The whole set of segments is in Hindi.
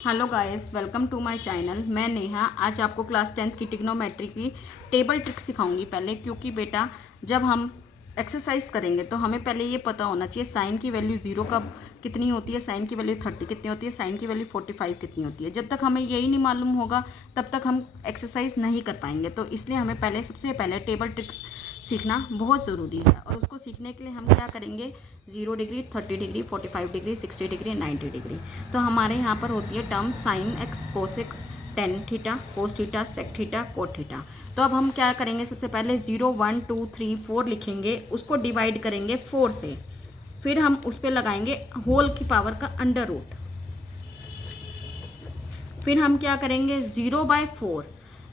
Hello guys, welcome to my channel. मैं नेहा आज आपको क्लास 10th की ट्रिग्नोमेट्री की टेबल ट्रिक सिखाऊंगी। पहले क्योंकि बेटा जब हम एक्सरसाइज करेंगे तो हमें पहले ये पता होना चाहिए साइन की वैल्यू 0 का कितनी होती है, साइन की वैल्यू 30 कितनी होती है, साइन की वैल्यू 45 कितनी होती है। जब तक हमें यही नहीं मालूम होगा तब तक हम एक्सरसाइज नहीं कर पाएंगे। तो इसलिए हमें पहले सबसे पहले टेबल ट्रिक्स सीखना बहुत ज़रूरी है। और उसको सीखने के लिए हम क्या करेंगे, 0 degree, 30 degree, 45 degree, 60 degree, 90 degree. तो हमारे यहाँ पर होती है term sine x, cos x, tan theta, cos theta, sec theta, cot theta. तो अब हम क्या करेंगे, सबसे पहले 0, 1, 2, 3, 4 लिखेंगे, उसको डिवाइड करेंगे 4 से, फिर हम उस पर लगाएंगे होल की पावर का अंडर रूट। फिर हम क्या करेंगे, 0/4,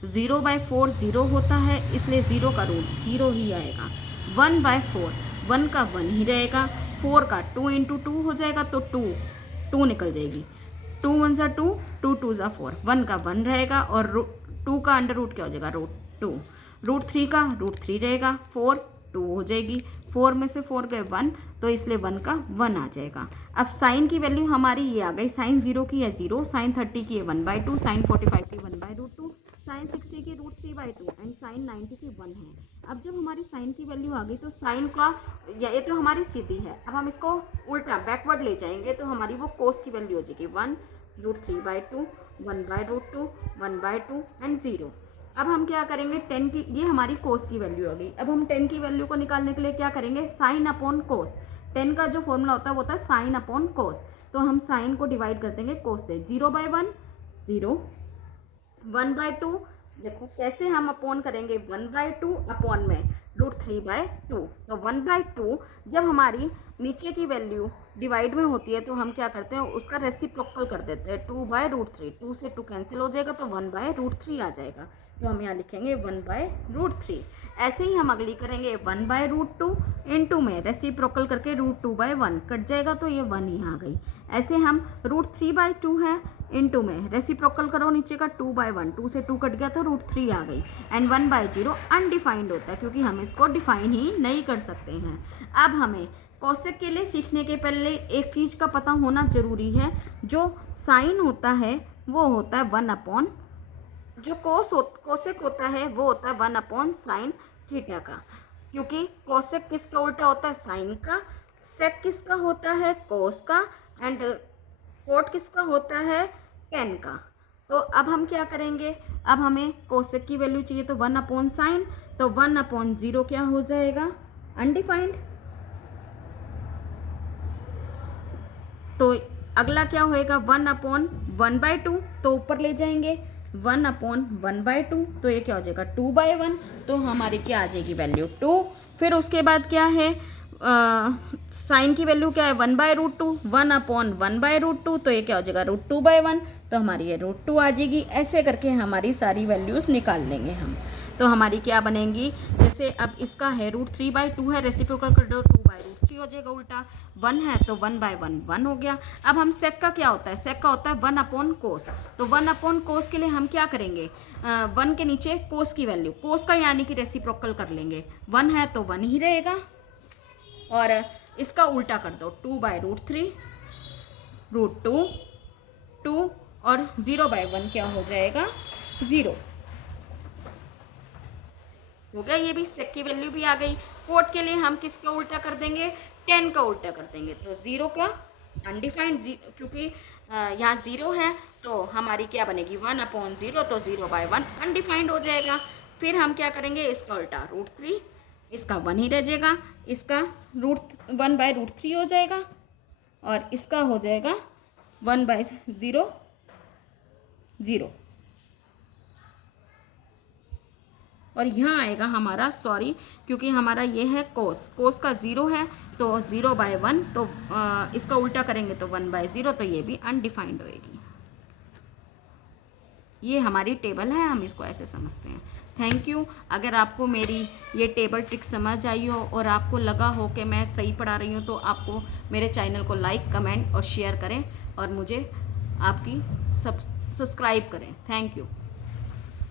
0/4 0 होता है, इसलिए 0 का रूट 0 ही आएगा। 1/4, 1 का 1 ही रहेगा। 4 का 2 × 2 हो जाएगा तो 2 निकल जाएगी। 2 1 ज़ा 2, 2 2 ज़ा 4, 1 का 1 रहेगा और 2 का अंडर रूट क्या हो जाएगा, रूट 2। रूट 3 का रूट 3 रहेगा, 4 2 हो जाएगी। 4 में से 4 गए 1, तो इसलिए 1 का 1 आ जाएगा। अब साइन की वैल्यू हमारी ये आ गई, साइन 0 की है 0, साइन 30 की है 1/2, साइन 45 की 1/√2, साइन 60 की √3/2 एंड साइन 90 की 1 है। अब जब हमारी साइन की वैल्यू आ गई तो साइन का ये तो हमारी सीधी है, अब हम इसको उल्टा बैकवर्ड ले जाएंगे तो हमारी वो कोस की वैल्यू हो जाएगी 1√3/2, 1/√2, 1/2 एंड 0। अब हम क्या करेंगे, 10 की, ये हमारी कोस की वैल्यू आ गई। अब हम 10 की वैल्यू को निकालने के लिए क्या करेंगे, साइन अपॉन कोस। 10 का जो फॉर्मूला होता है वो होता है साइन अपॉन कोस। तो हम साइन को डिवाइड कर देंगे कोस से। 0/1 0, 1/2, देखो कैसे हम अपॉन करेंगे, 1/2 अपॉन में √3/2। तो 1/2 जब हमारी नीचे की वैल्यू डिवाइड में होती है तो हम क्या करते हैं, उसका रेसिप्रोकल कर देते हैं, 2/√3। 2 से 2 कैंसिल हो जाएगा तो 1/√3 आ जाएगा। तो हम यहाँ लिखेंगे 1/√3। ऐसे ही हम अगली करेंगे 1/√2, इनटू में रेसिप्रोकल करके √2/1 कट जाएगा तो ये 1 ही आ गई। ऐसे हम √3/2 है, इनटू में रेसिप्रोकल करो नीचे का 2/1, 2 से 2 कट गया तो √3 आ गई। एंड 1/0 अनडिफाइंड होता है क्योंकि हम इसको डिफाइन ही नहीं कर सकते हैं। अब हमें कोसेक के लिए सीखने के पहले एक चीज़ का पता होना जरूरी है, जो साइन होता है वो होता है 1 अपॉन, जो कोसेक होता है वो होता है 1 अपॉन साइन थीटा का, क्योंकि कोसेक किसका उल्टा होता है, साइन का। सेक किसका होता है, कोस का। एंड कोट किसका होता है, टेन का। तो अब हम क्या करेंगे, अब हमें कोसेक की वैल्यू चाहिए तो 1 अपॉन साइन, तो 1/0 क्या हो जाएगा, अनडिफाइंड। तो अगला क्या होएगा, 1/1/2, तो ऊपर ले जाएंगे 1/1/2, तो ये क्या हो जाएगा 2/1। तो हमारी क्या आ जाएगी वैल्यू 2। फिर उसके बाद क्या है, साइन की वैल्यू क्या है 1/√2, 1/1/√2, तो ये क्या हो जाएगा √2/1, तो हमारी ये √2 आ जाएगी। ऐसे करके हमारी सारी वैल्यूज़ निकाल लेंगे हम। तो हमारी क्या बनेंगी, जैसे अब इसका है √3/2 है, रेसिप्रोकल कर दो 2/√3 हो जाएगा उल्टा। 1 है तो 1/1 1 हो गया। अब हम सेक का क्या होता है, सेक का होता है 1 अपॉन कोस। तो 1 अपॉन कोस के लिए हम क्या करेंगे, 1 के नीचे कोस की वैल्यू, कोस का यानी कि रेसिप्रोकल कर लेंगे। 1 है तो 1 ही रहेगा और इसका उल्टा कर दो 2/√3, √2, 2 और 0/1 क्या हो जाएगा 0 हो गया। ये भी सेक की वैल्यू भी आ गई। कोट के लिए हम किसका उल्टा कर देंगे, 10 का उल्टा कर देंगे। तो 0 का अनडिफाइंड, क्योंकि यहाँ 0 है तो हमारी क्या बनेगी 1/0, तो 0/1 अनडिफाइंड हो जाएगा। फिर हम क्या करेंगे, इसका उल्टा √3, इसका 1 ही रह जाएगा, इसका 1/√3 हो जाएगा और इसका हो जाएगा 1/0 0। और यहाँ आएगा हमारा, सॉरी, क्योंकि हमारा ये है कोस, कोस का 0 है तो 0/1, तो इसका उल्टा करेंगे तो 1/0, तो ये भी अनडिफाइंड होएगी। ये हमारी टेबल है, हम इसको ऐसे समझते हैं। Thank you. अगर आपको मेरी ये टेबल ट्रिक समझ आई हो और आपको लगा हो कि मैं सही पढ़ा रही हूँ तो आपको मेरे चैनल को लाइक, कमेंट और शेयर करें और मुझे आपकी सब्सक्राइब करें। Thank you.